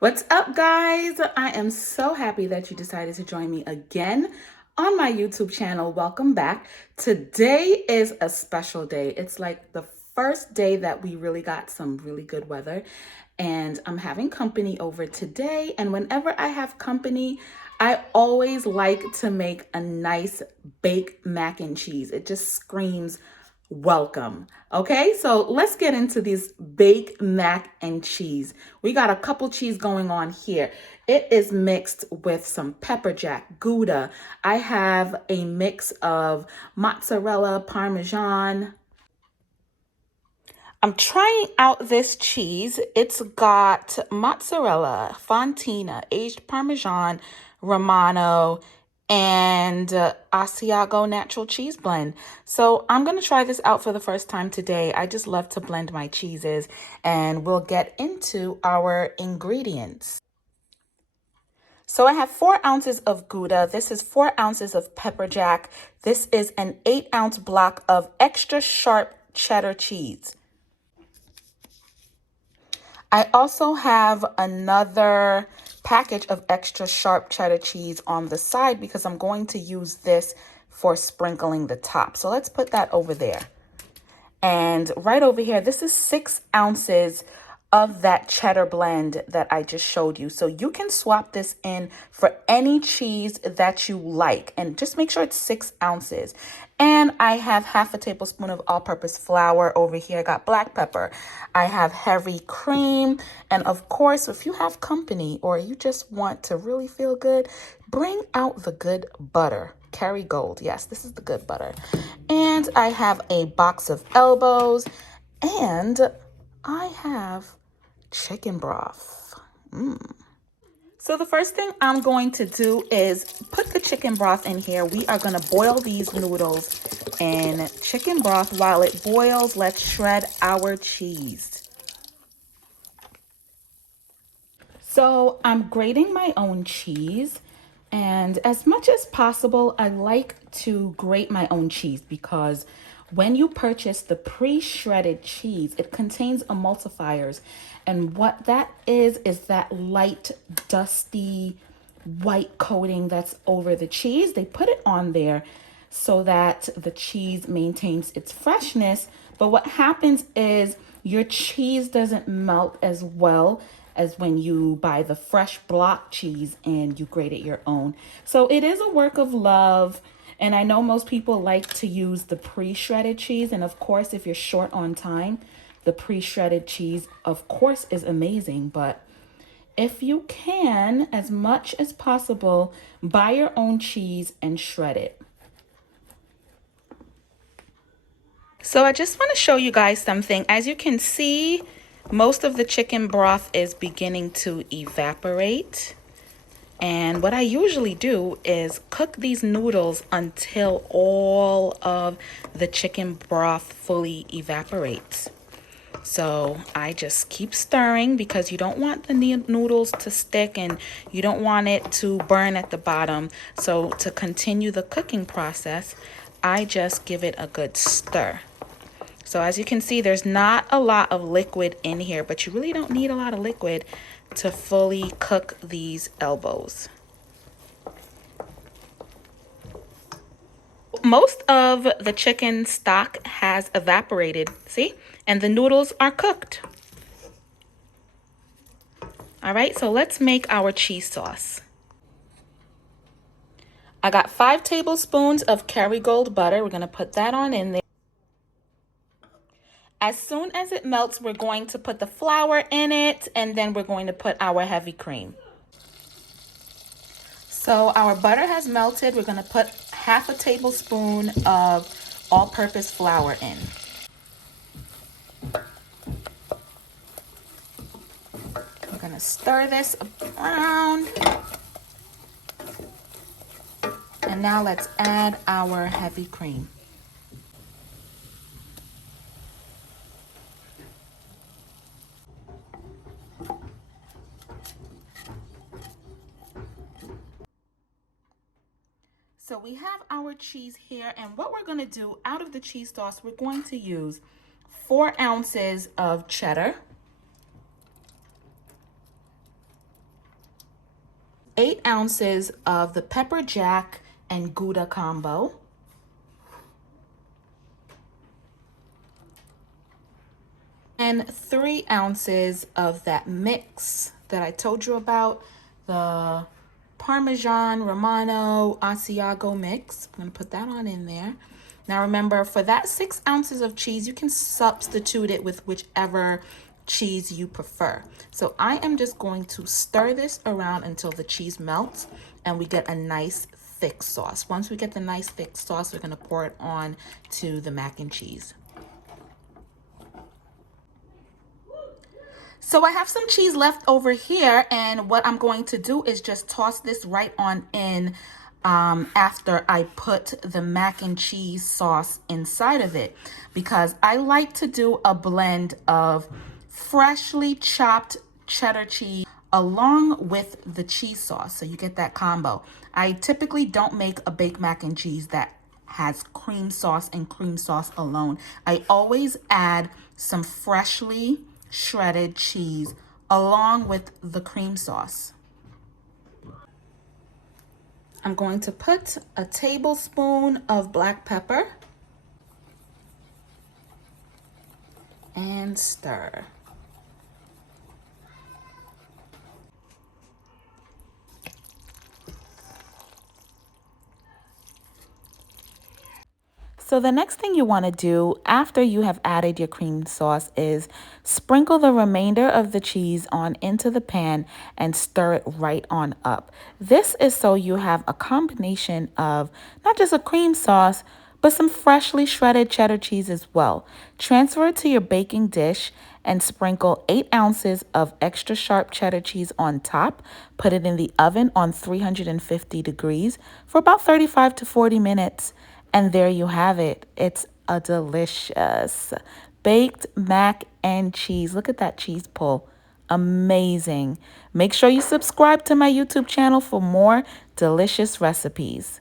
What's up, guys? I am so happy that you decided to join me again on my YouTube channel. Welcome back. Today is a special day. It's like the first day that we really got some really good weather, and I'm having company over today. And whenever I have company, I always like to make a nice baked mac and cheese. It just screams welcome. Okay, so let's get into these baked mac and cheese. We got a couple cheese going on here. It is mixed with some pepper jack, Gouda. I have a mix of mozzarella, Parmesan. I'm trying out this cheese. It's got mozzarella, fontina, aged Parmesan, Romano, and Asiago natural cheese blend. So I'm going to try this out for the first time today. I just love to blend my cheeses, and we'll get into our ingredients. So I have 4 ounces of Gouda. This is 4 ounces of pepper jack. This is an 8-ounce block of extra sharp cheddar cheese. I also have another package of extra sharp cheddar cheese on the side because I'm going to use this for sprinkling the top. So let's put that over there. And right over here, this is 6 ounces of that cheddar blend that I just showed you. So you can swap this in for any cheese that you like, and just make sure it's 6 ounces. And I have half a tablespoon of all-purpose flour over here. I got black pepper. I have heavy cream. And of course, if you have company or you just want to really feel good, bring out the good butter. Kerrygold. Yes, this is the good butter. And I have a box of elbows, and I have chicken broth. So the first thing I'm going to do is put the chicken broth in here. We are going to boil these noodles in chicken broth. While it boils, let's shred our cheese. So I'm grating my own cheese, and as much as possible, I like to grate my own cheese because when you purchase the pre-shredded cheese, it contains emulsifiers. And what that is that light, dusty, white coating that's over the cheese. They put it on there so that the cheese maintains its freshness. But what happens is your cheese doesn't melt as well as when you buy the fresh block cheese and you grate it your own. So it is a work of love. And I know most people like to use the pre-shredded cheese. And of course, if you're short on time, the pre-shredded cheese, of course, is amazing. But if you can, as much as possible, buy your own cheese and shred it. So I just want to show you guys something. As you can see, most of the chicken broth is beginning to evaporate. And what I usually do is cook these noodles until all of the chicken broth fully evaporates. So I just keep stirring because you don't want the noodles to stick and you don't want it to burn at the bottom. So to continue the cooking process, I just give it a good stir. So as you can see, there's not a lot of liquid in here, but you really don't need a lot of liquid to fully cook these elbows. Most of the chicken stock has evaporated, see? And the noodles are cooked. All right, so let's make our cheese sauce. I got 5 tablespoons of Kerrygold butter. We're going to put that on in there. As soon as it melts, we're going to put the flour in it, and then we're going to put our heavy cream. So our butter has melted. We're going to put half a tablespoon of all-purpose flour in. We're going to stir this around. And now let's add our heavy cream. So we have our cheese here, and what we're going to do out of the cheese sauce, we're going to use 4 ounces of cheddar, 8 ounces of the pepper jack and Gouda combo. And 3 ounces of that mix that I told you about, the Parmesan Romano Asiago mix. I'm going to put that on in there. Now remember, for that 6 ounces of cheese, you can substitute it with whichever cheese you prefer. So I am just going to stir this around until the cheese melts and we get a nice thick sauce. Once we get the nice thick sauce, we're going to pour it on to the mac and cheese. So I have some cheese left over here, and what I'm going to do is just toss this right on in after I put the mac and cheese sauce inside of it, because I like to do a blend of freshly chopped cheddar cheese along with the cheese sauce, so you get that combo. I typically don't make a baked mac and cheese that has cream sauce and cream sauce alone. I always add some freshly shredded cheese along with the cream sauce. I'm going to put a tablespoon of black pepper and stir. So the next thing you want to do after you have added your cream sauce is sprinkle the remainder of the cheese on into the pan and stir it right on up. This is so you have a combination of not just a cream sauce, but some freshly shredded cheddar cheese as well. Transfer it to your baking dish and sprinkle 8 ounces of extra sharp cheddar cheese on top. Put it in the oven on 350 degrees for about 35 to 40 minutes. And there you have it. It's a delicious baked mac and cheese. Look at that cheese pull. Amazing. Make sure you subscribe to my YouTube channel for more delicious recipes.